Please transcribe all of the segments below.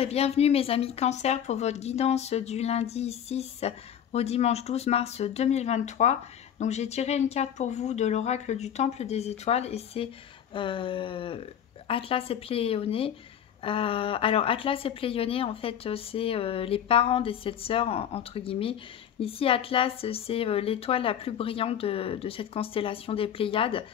et bienvenue mes amis Cancer pour votre guidance du lundi 6 au dimanche 12 mars 2023. Donc j'ai tiré une carte pour vous de l'oracle du Temple des Étoiles et c'est Atlas et Pléioné. Alors Atlas et Pléioné en fait c'est les parents des 7 sœurs entre guillemets. Ici Atlas c'est l'étoile la plus brillante de cette constellation des Pléiades.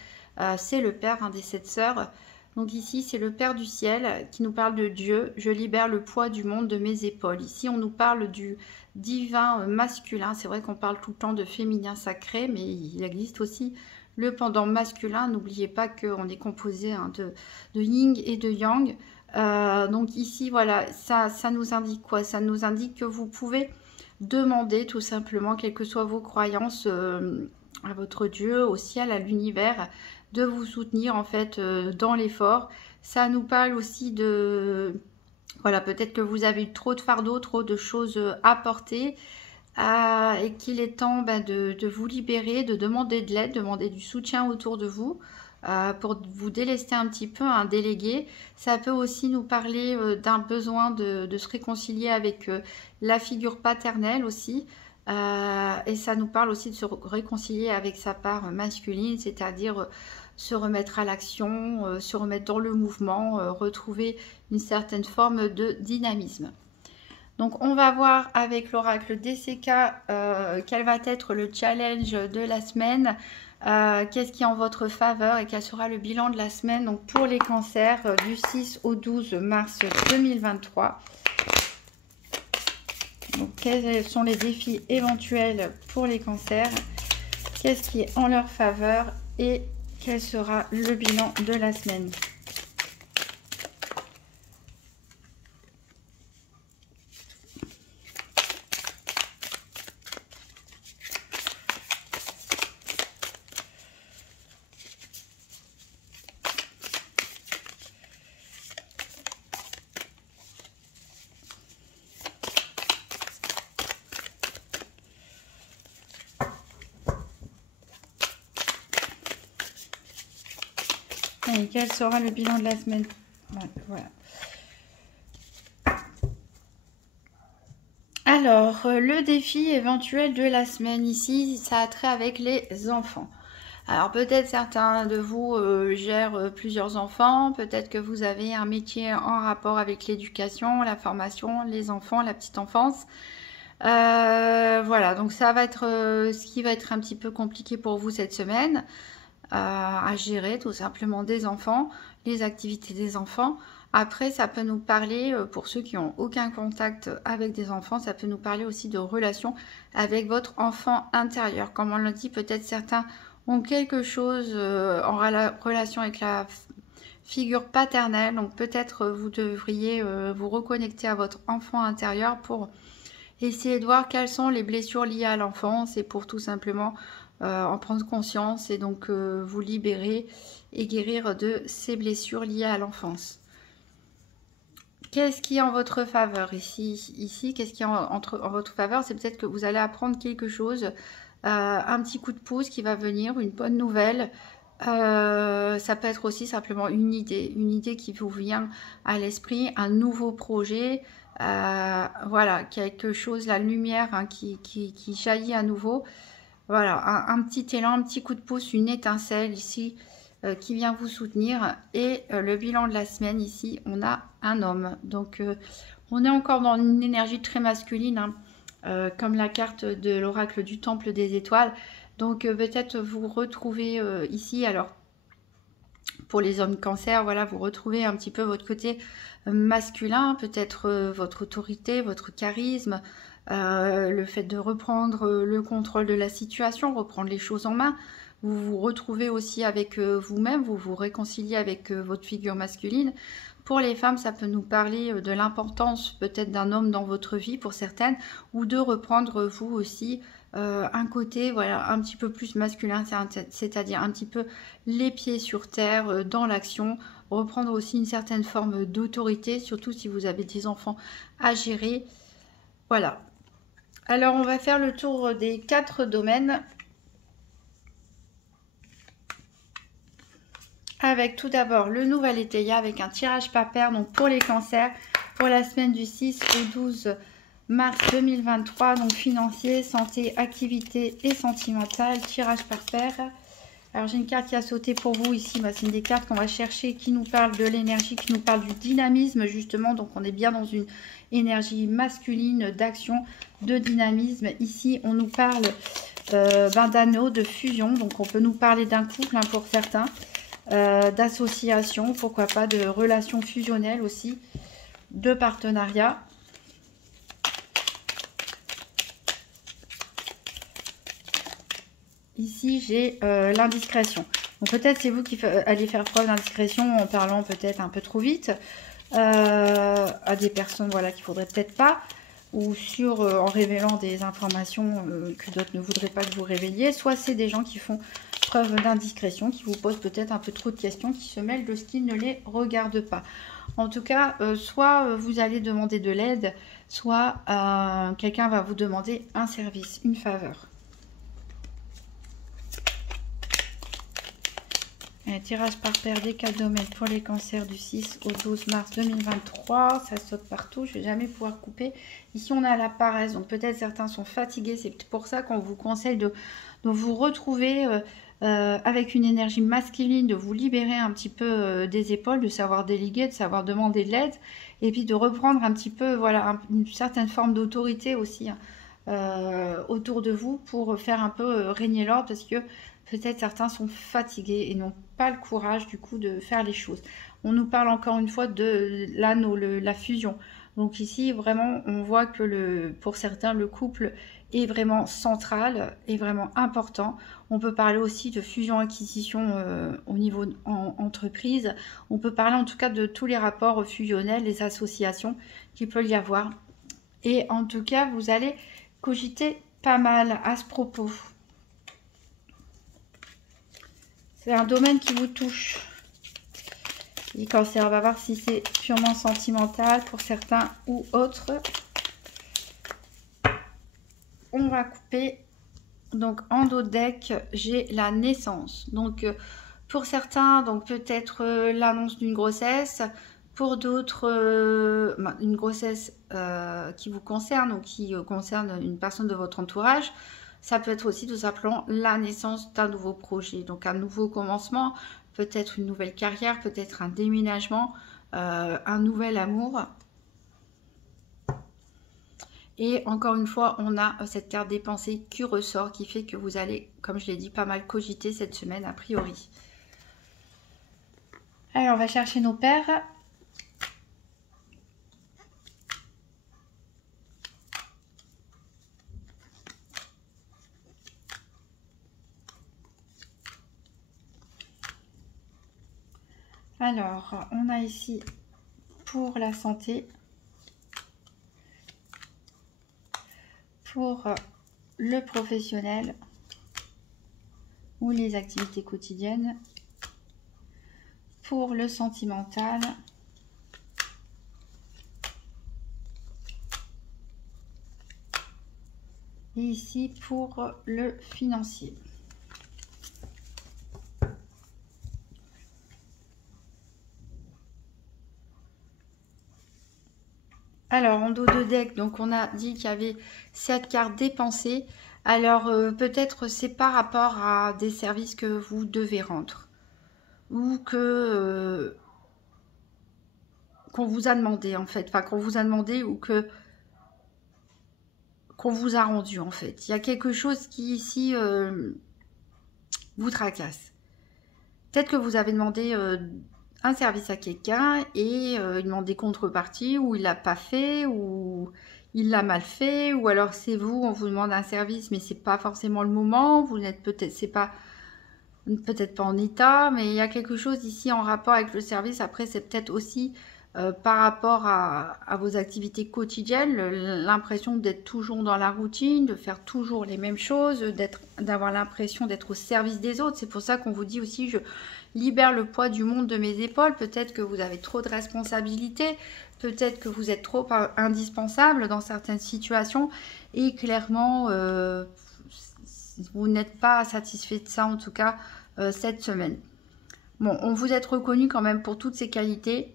C'est le père des 7 sœurs. Donc ici, c'est le Père du ciel qui nous parle de Dieu. Je libère le poids du monde de mes épaules. Ici, on nous parle du divin masculin. C'est vrai qu'on parle tout le temps de féminin sacré, mais il existe aussi le pendant masculin. N'oubliez pas qu'on est composé de yin et de yang. Donc ici, voilà, ça nous indique quoi? Ça nous indique que vous pouvez demander tout simplement, quelles que soient vos croyances, à votre Dieu, au ciel, à l'univers, de vous soutenir en fait dans l'effort. Ça nous parle aussi de, voilà, peut-être que vous avez eu trop de fardeaux, trop de choses à porter et qu'il est temps de vous libérer, de demander de l'aide, demander du soutien autour de vous pour vous délester un petit peu, un délégué. Ça peut aussi nous parler d'un besoin de se réconcilier avec la figure paternelle aussi. Et ça nous parle aussi de se réconcilier avec sa part masculine, c'est-à-dire se remettre à l'action, se remettre dans le mouvement, retrouver une certaine forme de dynamisme. Donc on va voir avec l'oracle DCK quel va être le challenge de la semaine, qu'est-ce qui est en votre faveur et quel sera le bilan de la semaine donc pour les cancers du 6 au 12 mars 2023. Donc, quels sont les défis éventuels pour les cancers? Qu'est-ce qui est en leur faveur? Et quel sera le bilan de la semaine? Et quel sera le bilan de la semaine? Voilà. Alors, le défi éventuel de la semaine ici, ça a trait avec les enfants. Alors peut-être certains de vous gèrent plusieurs enfants, peut-être que vous avez un métier en rapport avec l'éducation, la formation, les enfants, la petite enfance. Voilà, donc ça va être ce qui va être un petit peu compliqué pour vous cette semaine. À gérer tout simplement des enfants, les activités des enfants. Après, ça peut nous parler, pour ceux qui n'ont aucun contact avec des enfants, ça peut nous parler aussi de relations avec votre enfant intérieur. Comme on l'a dit, peut-être certains ont quelque chose en relation avec la figure paternelle. Donc peut-être vous devriez vous reconnecter à votre enfant intérieur pour essayer de voir quelles sont les blessures liées à l'enfance et pour tout simplement en prendre conscience et donc vous libérer et guérir de ces blessures liées à l'enfance. Qu'est-ce qui est en votre faveur ici, qu'est-ce qui est en votre faveur? C'est peut-être que vous allez apprendre quelque chose, un petit coup de pouce qui va venir, une bonne nouvelle. Ça peut être aussi simplement une idée qui vous vient à l'esprit, un nouveau projet. Voilà, quelque chose, la lumière qui jaillit à nouveau. Voilà, un petit élan, un petit coup de pouce, une étincelle ici qui vient vous soutenir. Et le bilan de la semaine ici, on a un homme. Donc on est encore dans une énergie très masculine, hein, comme la carte de l'oracle du Temple des Étoiles. Donc peut-être vous retrouvez ici, alors pour les hommes cancer, voilà, vous retrouvez un petit peu votre côté masculin, peut-être votre autorité, votre charisme, le fait de reprendre le contrôle de la situation, reprendre les choses en main. Vous vous retrouvez aussi avec vous-même, vous vous réconciliez avec votre figure masculine. Pour les femmes, ça peut nous parler de l'importance peut-être d'un homme dans votre vie pour certaines, ou de reprendre vous aussi un côté voilà un petit peu plus masculin, c'est-à-dire un petit peu les pieds sur terre, dans l'action, reprendre aussi une certaine forme d'autorité, surtout si vous avez des enfants à gérer. Voilà. Alors on va faire le tour des 4 domaines. Avec tout d'abord le nouvel étayer avec un tirage pas pair, donc pour les cancers, pour la semaine du 6 au 12 mars 2023. Donc financier, santé, activité et sentimental. Tirage par paire. Alors j'ai une carte qui a sauté pour vous ici. Bah, c'est une des cartes qu'on va chercher qui nous parle de l'énergie, qui nous parle du dynamisme justement. Donc on est bien dans une énergie masculine d'action, de dynamisme. Ici on nous parle d'anneau, de fusion. Donc on peut nous parler d'un couple pour certains. D'association, pourquoi pas, de relations fusionnelles aussi, de partenariat. Ici, j'ai l'indiscrétion. Donc peut-être c'est vous qui allez faire preuve d'indiscrétion en parlant peut-être un peu trop vite à des personnes voilà, qu'il ne faudrait peut-être pas, ou en révélant des informations que d'autres ne voudraient pas que vous révéliez. Soit c'est des gens qui font preuve d'indiscrétion, qui vous posent peut-être un peu trop de questions, qui se mêlent de ce qui ne les regarde pas. En tout cas, soit vous allez demander de l'aide, soit quelqu'un va vous demander un service, une faveur. Un tirage par paire des 4 domaines pour les cancers du 6 au 12 mars 2023. Ça saute partout, je ne vais jamais pouvoir couper. Ici, on a la paresse, donc peut-être certains sont fatigués. C'est pour ça qu'on vous conseille de vous retrouver avec une énergie masculine, de vous libérer un petit peu des épaules, de savoir déléguer, de savoir demander de l'aide, et puis de reprendre un petit peu, voilà, une certaine forme d'autorité aussi autour de vous pour faire un peu régner l'ordre, parce que peut-être certains sont fatigués et n'ont pas le courage du coup de faire les choses. On nous parle encore une fois de l'anneau, la fusion. Donc ici vraiment on voit que pour certains le couple est vraiment central, est vraiment important. On peut parler aussi de fusion-acquisition au niveau entreprise. On peut parler en tout cas de tous les rapports fusionnels, les associations qu'il peut y avoir. Et en tout cas vous allez cogiter pas mal à ce propos. C'est un domaine qui vous touche. Les cancers, on va voir si c'est purement sentimental pour certains ou autres. On va couper. Donc en dos de deck, j'ai la naissance. Donc pour certains, donc peut-être l'annonce d'une grossesse. Pour d'autres, une grossesse qui vous concerne ou qui concerne une personne de votre entourage. Ça peut être aussi tout simplement la naissance d'un nouveau projet, donc un nouveau commencement, peut-être une nouvelle carrière, peut-être un déménagement, un nouvel amour. Et encore une fois, on a cette carte des pensées qui ressort, qui fait que vous allez, comme je l'ai dit, pas mal cogiter cette semaine a priori. Alors, on va chercher nos paires. Alors, on a ici pour la santé, pour le professionnel ou les activités quotidiennes, pour le sentimental, et ici pour le financier. Alors, en dos de deck, donc on a dit qu'il y avait cette carte dépensée. Alors, peut-être c'est par rapport à des services que vous devez rendre. Ou que qu'on vous a demandé, en fait. Enfin, qu'on vous a demandé ou qu'on vous a rendu, en fait. Il y a quelque chose qui, ici, vous tracasse. Peut-être que vous avez demandé un service à quelqu'un et il demande des contreparties, ou il l'a pas fait, ou il l'a mal fait, ou alors c'est vous, on vous demande un service mais c'est pas forcément le moment, vous n'êtes peut-être pas en état, mais il y a quelque chose ici en rapport avec le service. Après c'est peut-être aussi par rapport à vos activités quotidiennes, l'impression d'être toujours dans la routine, de faire toujours les mêmes choses, d'avoir l'impression d'être au service des autres. C'est pour ça qu'on vous dit aussi, je libère le poids du monde de mes épaules. Peut-être que vous avez trop de responsabilités, peut-être que vous êtes trop indispensable dans certaines situations et clairement vous n'êtes pas satisfait de ça en tout cas cette semaine. Bon, on vous êtes reconnu quand même pour toutes ces qualités.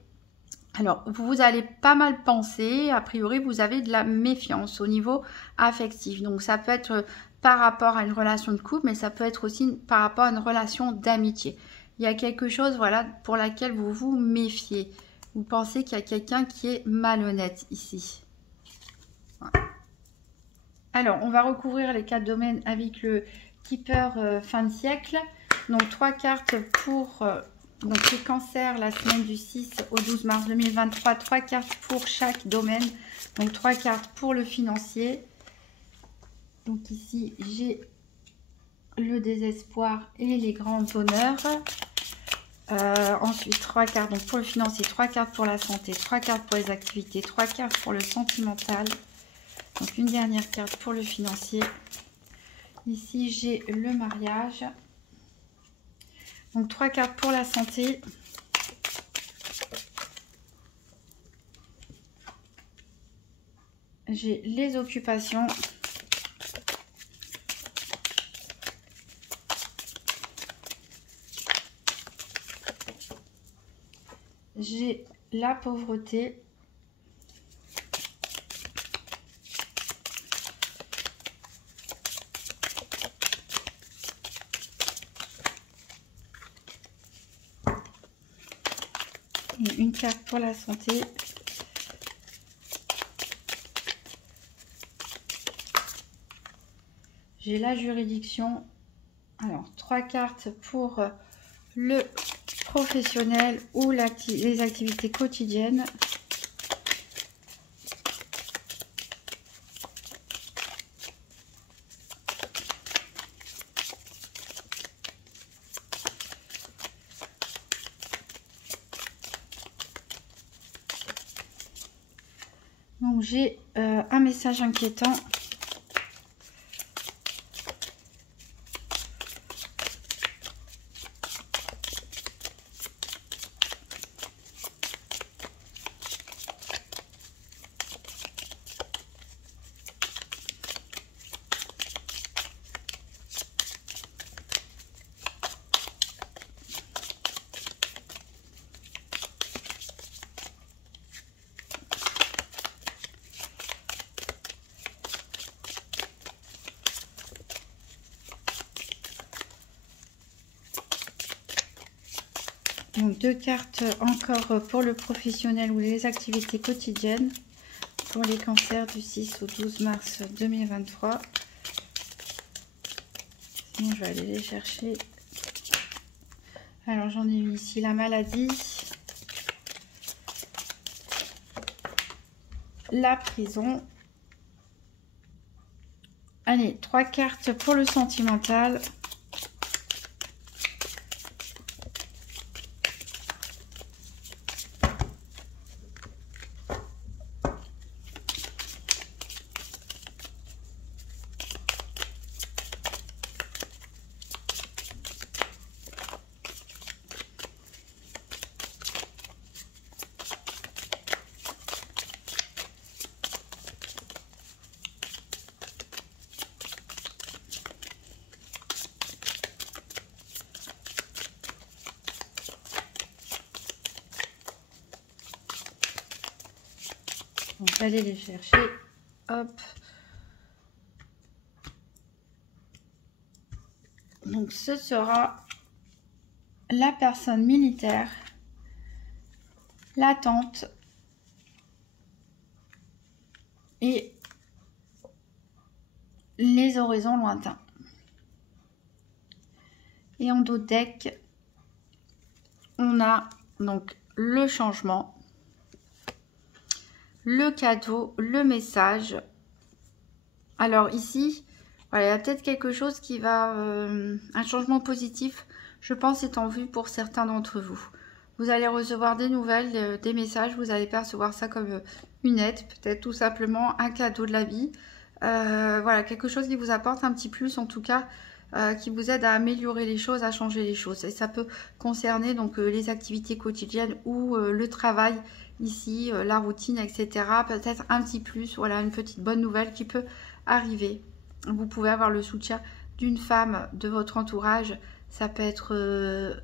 Alors, vous allez pas mal penser, a priori, vous avez de la méfiance au niveau affectif. Donc, ça peut être par rapport à une relation de couple, mais ça peut être aussi par rapport à une relation d'amitié. Il y a quelque chose, voilà, pour laquelle vous vous méfiez. Vous pensez qu'il y a quelqu'un qui est malhonnête ici. Voilà. Alors, on va recouvrir les 4 domaines avec le Keeper fin de siècle. Donc, 3 cartes pour... donc les cancers, la semaine du 6 au 12 mars 2023, 3 cartes pour chaque domaine. Donc 3 cartes pour le financier. Donc ici, j'ai le désespoir et les grands honneurs. Ensuite, 3 cartes donc pour le financier, 3 cartes pour la santé, 3 cartes pour les activités, 3 cartes pour le sentimental. Donc une dernière carte pour le financier. Ici, j'ai le mariage. Donc 3 cartes pour la santé. J'ai les occupations. J'ai la pauvreté. Et une carte pour la santé. J'ai la juridiction. Alors, 3 cartes pour le professionnel ou les activités quotidiennes. Donc, j'ai un message inquiétant. Donc 2 cartes encore pour le professionnel ou les activités quotidiennes pour les cancers du 6 au 12 mars 2023. Sinon, je vais aller les chercher. Alors, j'en ai eu ici la maladie, la prison. Allez, 3 cartes pour le sentimental. Donc, allez les chercher. Hop. Donc, ce sera la personne militaire, l'attente et les horizons lointains. Et en dos de deck, on a donc le changement, le cadeau, le message. Alors ici, voilà, il y a peut-être quelque chose qui va... un changement positif, je pense, est en vue pour certains d'entre vous. Vous allez recevoir des nouvelles, des messages, vous allez percevoir ça comme une aide, peut-être tout simplement un cadeau de la vie. Voilà, quelque chose qui vous apporte un petit plus, en tout cas, qui vous aide à améliorer les choses, à changer les choses. Et ça peut concerner donc les activités quotidiennes ou le travail, ici, la routine, etc. Peut-être un petit plus, voilà, une petite bonne nouvelle qui peut arriver. Vous pouvez avoir le soutien d'une femme de votre entourage. Ça peut être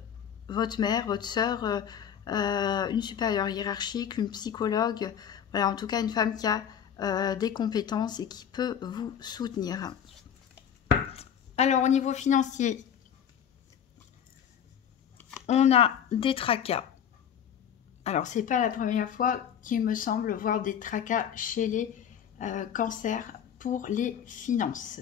votre mère, votre soeur, une supérieure hiérarchique, une psychologue, voilà, en tout cas une femme qui a des compétences et qui peut vous soutenir. Alors au niveau financier, on a des tracas. Alors c'est pas la première fois qu'il me semble voir des tracas chez les cancers pour les finances.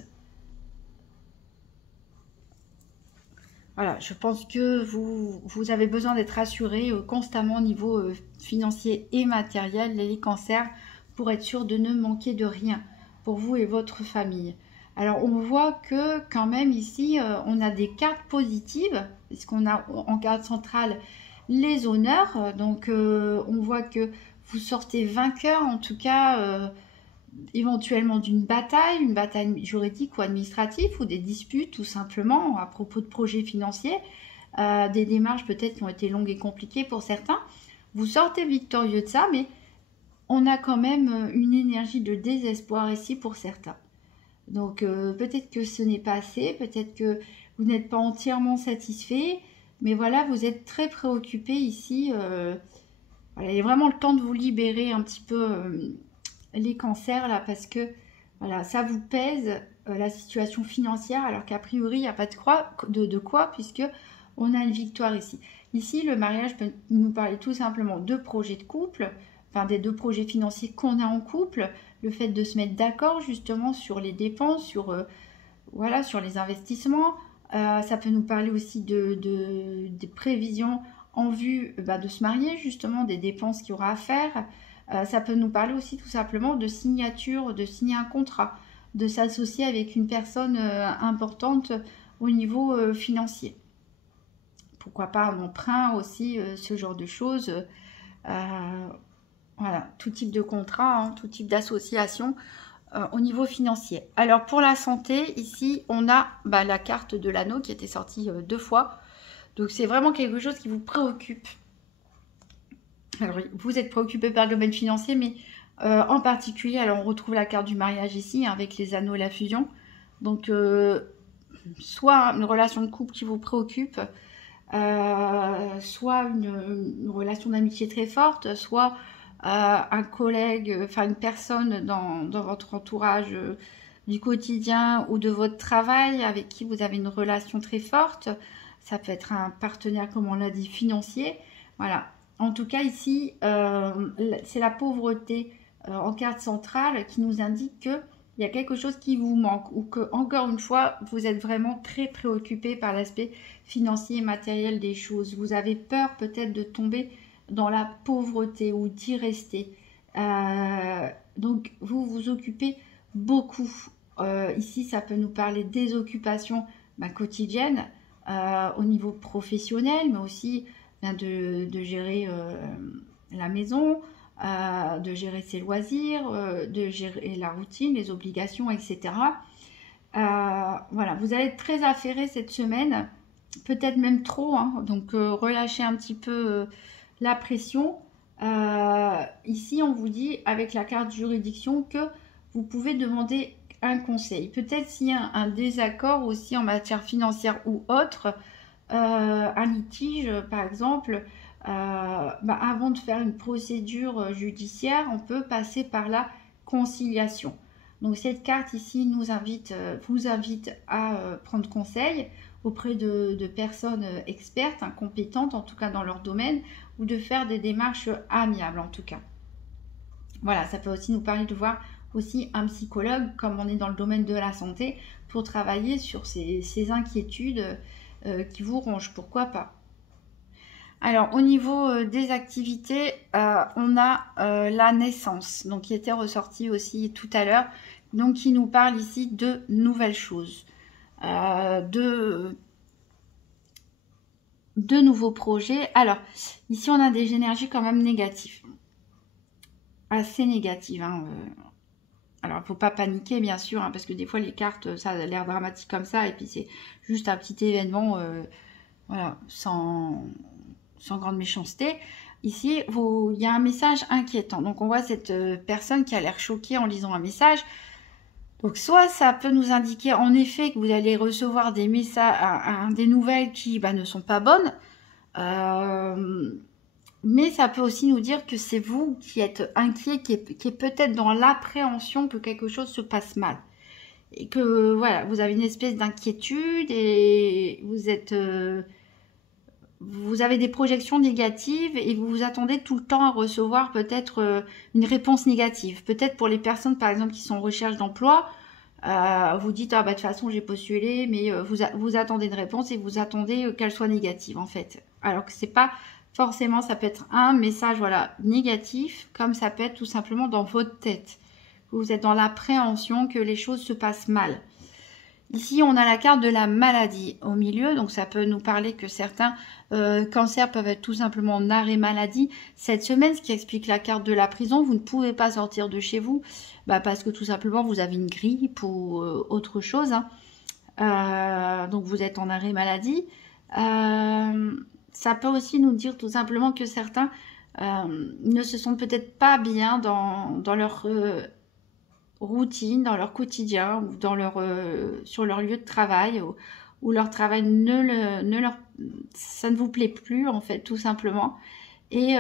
Voilà, je pense que vous avez besoin d'être rassuré constamment au niveau financier et matériel, les cancers, pour être sûr de ne manquer de rien pour vous et votre famille. Alors, on voit que quand même ici, on a des cartes positives, puisqu'on a en carte centrale les honneurs. Donc, on voit que vous sortez vainqueur, en tout cas, éventuellement d'une bataille, une bataille juridique ou administrative, ou des disputes tout simplement à propos de projets financiers, des démarches peut-être qui ont été longues et compliquées pour certains. Vous sortez victorieux de ça, mais on a quand même une énergie de désespoir ici pour certains. Donc peut-être que ce n'est pas assez, peut-être que vous n'êtes pas entièrement satisfait, mais voilà, vous êtes très préoccupé ici. Voilà, il y a vraiment le temps de vous libérer un petit peu les cancers là, parce que voilà, ça vous pèse la situation financière, alors qu'a priori il n'y a pas de quoi, puisque on a une victoire ici. Ici, le mariage peut nous parler tout simplement de projets de couple, enfin des deux projets financiers qu'on a en couple, le fait de se mettre d'accord justement sur les dépenses, sur, voilà, sur les investissements. Ça peut nous parler aussi des prévisions en vue de se marier, justement, des dépenses qu'il y aura à faire. Ça peut nous parler aussi tout simplement de signature, de signer un contrat, de s'associer avec une personne importante au niveau financier. Pourquoi pas un emprunt aussi, ce genre de choses. Voilà, tout type de contrat, hein, tout type d'association au niveau financier. Alors pour la santé, ici on a la carte de l'anneau qui était sortie 2 fois. Donc c'est vraiment quelque chose qui vous préoccupe. Alors vous êtes préoccupé par le domaine financier, mais en particulier, alors on retrouve la carte du mariage ici, hein, avec les anneaux et la fusion. Donc soit une relation de couple qui vous préoccupe, soit une relation d'amitié très forte, soit un collègue, enfin une personne dans votre entourage du quotidien ou de votre travail avec qui vous avez une relation très forte. Ça peut être un partenaire, comme on l'a dit, financier. Voilà. En tout cas, ici, c'est la pauvreté en carte centrale qui nous indique qu'il y a quelque chose qui vous manque ou que, encore une fois, vous êtes vraiment très préoccupé par l'aspect financier et matériel des choses. Vous avez peur peut-être de tomber dans la pauvreté ou d'y rester. Donc, vous vous occupez beaucoup. Ici, ça peut nous parler des occupations quotidiennes au niveau professionnel, mais aussi de gérer la maison, de gérer ses loisirs, de gérer la routine, les obligations, etc. Voilà, vous allez être très affairé cette semaine, peut-être même trop, hein, donc relâchez un petit peu la pression. Ici, on vous dit, avec la carte juridiction, que vous pouvez demander un conseil. Peut-être s'il y a un désaccord aussi en matière financière ou autre, un litige par exemple, avant de faire une procédure judiciaire, on peut passer par la conciliation. Donc cette carte ici vous invite à prendre conseil auprès de personnes expertes, compétentes en tout cas dans leur domaine, ou de faire des démarches amiables en tout cas. Voilà, ça peut aussi nous parler de voir aussi un psychologue, comme on est dans le domaine de la santé, pour travailler sur ces inquiétudes qui vous rongent, pourquoi pas. Alors au niveau des activités, on a la naissance, donc qui était ressortie aussi tout à l'heure, donc qui nous parle ici de nouvelles choses, de nouveaux projets. Alors ici on a des énergies quand même négatives, assez négatives, hein. Alors, il ne faut pas paniquer, bien sûr, hein, parce que des fois, les cartes, ça a l'air dramatique comme ça, et puis c'est juste un petit événement, voilà, sans grande méchanceté. Ici, il y a un message inquiétant. Donc, on voit cette personne qui a l'air choquée en lisant un message. Donc, soit ça peut nous indiquer, en effet, que vous allez recevoir des messages, des nouvelles qui ne sont pas bonnes. Mais ça peut aussi nous dire que c'est vous qui êtes inquiet, qui est peut-être dans l'appréhension que quelque chose se passe mal. Et que voilà, vous avez une espèce d'inquiétude et vous avez des projections négatives et vous vous attendez tout le temps à recevoir peut-être une réponse négative. Peut-être pour les personnes par exemple qui sont en recherche d'emploi, vous dites ah bah de toute façon j'ai postulé, mais vous attendez une réponse et vous attendez qu'elle soit négative en fait. Alors que c'est pas forcément, ça peut être un message voilà négatif, comme ça peut être tout simplement dans votre tête. Vous êtes dans l'appréhension que les choses se passent mal. Ici, on a la carte de la maladie au milieu, donc ça peut nous parler que certains cancers peuvent être tout simplement en arrêt maladie. Cette semaine, ce qui explique la carte de la prison, vous ne pouvez pas sortir de chez vous parce que tout simplement vous avez une grippe ou autre chose. Hein. Donc vous êtes en arrêt maladie. Ça peut aussi nous dire tout simplement que certains ne se sentent peut-être pas bien dans leur routine, dans leur quotidien ou sur leur lieu de travail où leur travail ça ne vous plaît plus en fait tout simplement et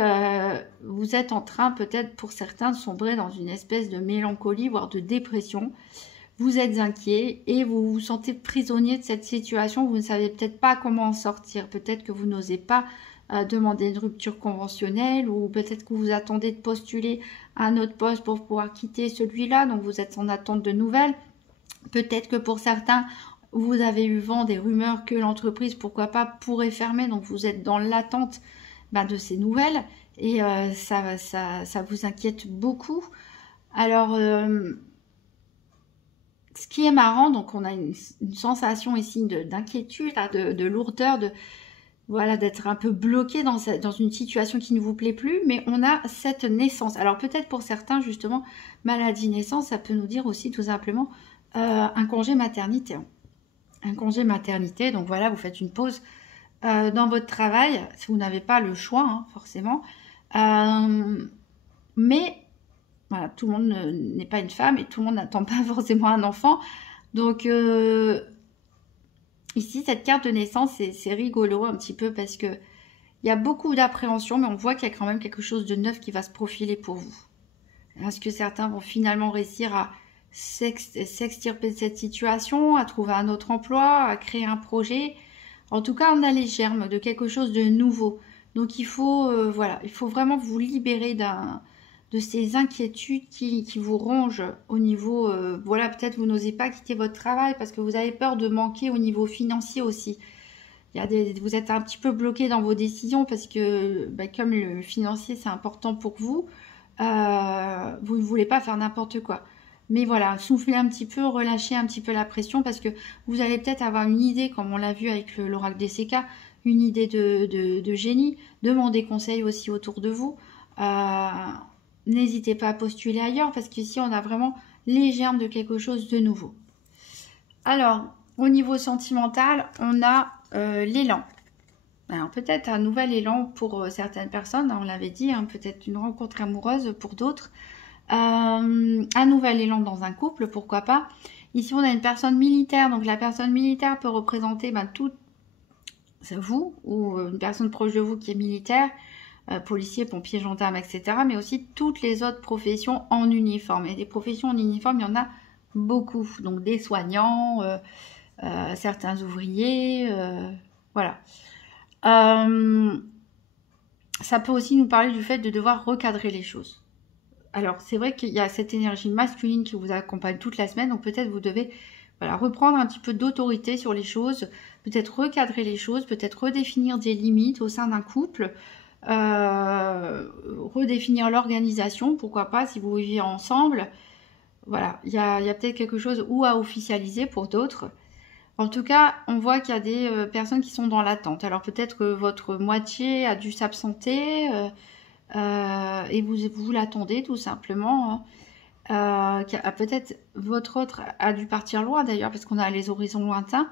vous êtes en train peut-être pour certains de sombrer dans une espèce de mélancolie voire de dépression. Vous êtes inquiet et vous vous sentez prisonnier de cette situation, vous ne savez peut-être pas comment en sortir, peut-être que vous n'osez pas demander une rupture conventionnelle ou peut-être que vous attendez de postuler à un autre poste pour pouvoir quitter celui-là, donc vous êtes en attente de nouvelles. Peut-être que pour certains, vous avez eu vent des rumeurs que l'entreprise, pourquoi pas, pourrait fermer, donc vous êtes dans l'attente de ces nouvelles et ça vous inquiète beaucoup. Alors, ce qui est marrant, donc on a une sensation ici d'inquiétude, de lourdeur, voilà, d'être un peu bloqué dans une situation qui ne vous plaît plus, mais on a cette naissance. Alors peut-être pour certains, justement, maladie naissance, ça peut nous dire aussi tout simplement un congé maternité. Un congé maternité, donc voilà, vous faites une pause dans votre travail, si vous n'avez pas le choix, hein, forcément. Mais voilà, tout le monde n'est pas une femme et tout le monde n'attend pas forcément un enfant. Donc ici, cette carte de naissance, c'est rigolo un petit peu parce que il y a beaucoup d'appréhension, mais on voit qu'il y a quand même quelque chose de neuf qui va se profiler pour vous. Est-ce que certains vont finalement réussir à s'extirper de cette situation, à trouver un autre emploi, à créer un projet? En tout cas, on a les germes de quelque chose de nouveau. Donc il faut, voilà, il faut vraiment vous libérer de ces inquiétudes qui vous rongent au niveau, voilà, peut-être vous n'osez pas quitter votre travail parce que vous avez peur de manquer au niveau financier aussi. Vous êtes un petit peu bloqué dans vos décisions parce que comme le financier c'est important pour vous, vous ne voulez pas faire n'importe quoi. Mais voilà, soufflez un petit peu, relâchez un petit peu la pression parce que vous allez peut-être avoir une idée, comme on l'a vu avec l'oracle des CK, une idée de génie. Demandez conseil aussi autour de vous. N'hésitez pas à postuler ailleurs parce qu'ici on a vraiment les germes de quelque chose de nouveau. Alors, au niveau sentimental, on a l'élan. Alors peut-être un nouvel élan pour certaines personnes, on l'avait dit, hein, peut-être une rencontre amoureuse pour d'autres. Un nouvel élan dans un couple, pourquoi pas. Ici on a une personne militaire, donc la personne militaire peut représenter tout vous ou une personne proche de vous qui est militaire. Policiers, pompiers, gendarmes, etc. Mais aussi toutes les autres professions en uniforme. Et des professions en uniforme, il y en a beaucoup. Donc des soignants, certains ouvriers, voilà. Ça peut aussi nous parler du fait de devoir recadrer les choses. Alors c'est vrai qu'il y a cette énergie masculine qui vous accompagne toute la semaine. Donc peut-être vous devez reprendre un petit peu d'autorité sur les choses. Peut-être recadrer les choses. Peut-être redéfinir des limites au sein d'un couple. Redéfinir l'organisation, pourquoi pas, si vous vivez ensemble. Voilà, il y a peut-être quelque chose ou à officialiser pour d'autres. En tout cas, on voit qu'il y a des personnes qui sont dans l'attente. Alors peut-être que votre moitié a dû s'absenter et vous l'attendez tout simplement. Peut-être votre autre a dû partir loin d'ailleurs, parce qu'on a les horizons lointains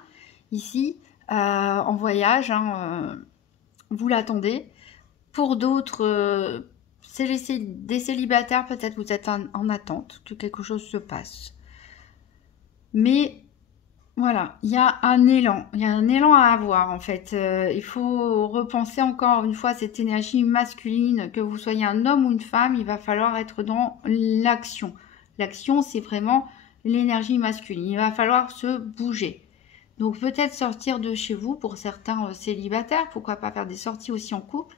ici, en voyage. Vous l'attendez. Pour d'autres, c'est des célibataires, peut-être vous êtes en attente que quelque chose se passe. Mais Voilà, il y a un élan, il y a un élan à avoir en fait. Il faut repenser encore une fois cette énergie masculine, que vous soyez un homme ou une femme, il va falloir être dans l'action. L'action, c'est vraiment l'énergie masculine. Il va falloir se bouger. Donc peut-être sortir de chez vous pour certains célibataires, pourquoi pas faire des sorties aussi en couple,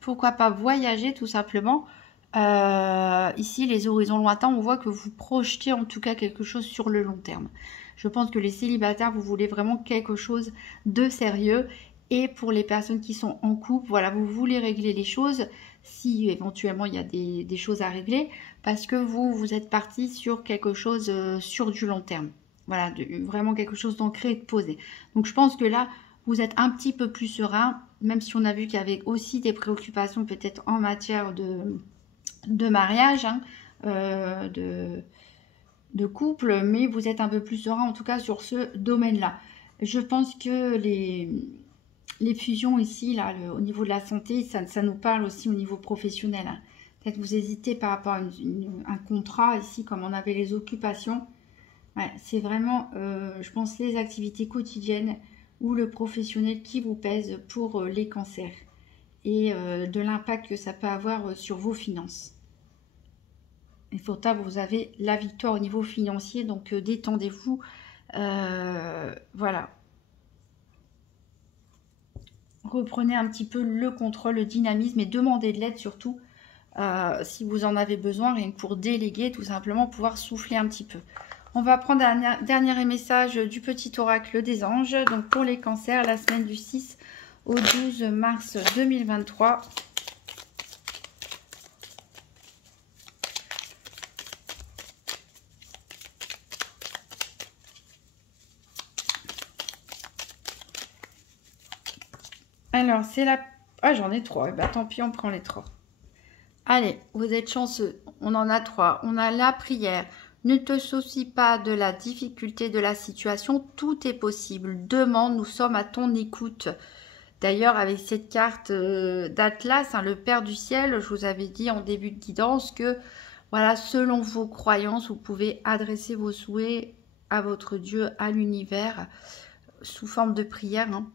pourquoi pas voyager tout simplement. Ici, les horizons lointains, on voit que vous projetez en tout cas quelque chose sur le long terme. Je pense que les célibataires, vous voulez vraiment quelque chose de sérieux. Et pour les personnes qui sont en couple, voilà, vous voulez régler les choses si éventuellement il y a des choses à régler, parce que vous êtes parti sur quelque chose sur du long terme. Voilà, vraiment quelque chose d'ancré et de posé. Donc je pense que là, vous êtes un petit peu plus serein, même si on a vu qu'il y avait aussi des préoccupations peut-être en matière de mariage, hein, de couple, mais vous êtes un peu plus serein en tout cas sur ce domaine-là. Je pense que les fusions ici, là, au niveau de la santé, ça nous parle aussi au niveau professionnel, hein. Peut-être vous hésitez par rapport à un contrat ici, comme on avait les occupations. Ouais, c'est vraiment, je pense, les activités quotidiennes ou le professionnel qui vous pèse pour les cancers et de l'impact que ça peut avoir sur vos finances. Et pourtant, vous avez la victoire au niveau financier, donc détendez-vous. Voilà. Reprenez un petit peu le contrôle, le dynamisme et demandez de l'aide surtout si vous en avez besoin, rien que pour déléguer, tout simplement pouvoir souffler un petit peu. On va prendre un dernier message du petit oracle des anges. Donc pour les cancers, la semaine du 6 au 12 mars 2023. Alors, c'est la... Ah, j'en ai 3. Bah, tant pis, on prend les 3. Allez, vous êtes chanceux. On en a 3. On a la prière. Ne te soucie pas de la difficulté de la situation. Tout est possible. Demande, nous sommes à ton écoute. D'ailleurs, avec cette carte d'Atlas, hein, le Père du Ciel, je vous avais dit en début de guidance que, voilà, selon vos croyances, vous pouvez adresser vos souhaits à votre Dieu, à l'univers, sous forme de prière, hein.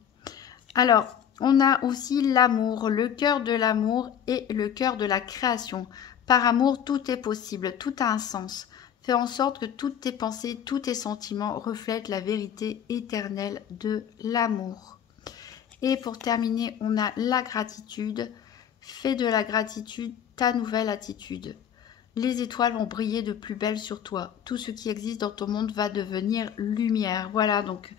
Alors, on a aussi l'amour, le cœur de l'amour et le cœur de la création. Par amour, tout est possible, tout a un sens. Fais en sorte que toutes tes pensées, tous tes sentiments reflètent la vérité éternelle de l'amour. Et pour terminer, on a la gratitude. Fais de la gratitude ta nouvelle attitude. Les étoiles vont briller de plus belle sur toi. Tout ce qui existe dans ton monde va devenir lumière. Voilà, donc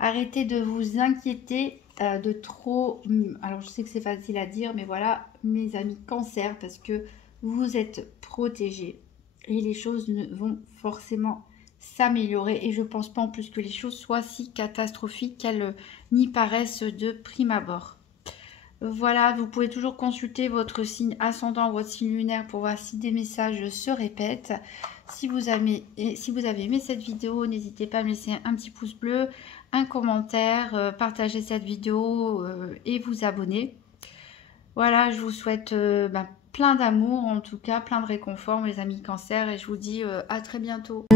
arrêtez de vous inquiéter de trop... Alors, je sais que c'est facile à dire, mais voilà, mes amis cancer, parce que vous êtes protégés et les choses ne vont forcément s'améliorer. Et je ne pense pas en plus que les choses soient si catastrophiques qu'elles n'y paraissent de prime abord. Voilà, vous pouvez toujours consulter votre signe ascendant ou votre signe lunaire pour voir si des messages se répètent. Si vous avez aimé cette vidéo, n'hésitez pas à me laisser un petit pouce bleu, un commentaire, partager cette vidéo et vous abonner. Voilà, je vous souhaite plein d'amour, en tout cas plein de réconfort mes amis cancer, et je vous dis à très bientôt.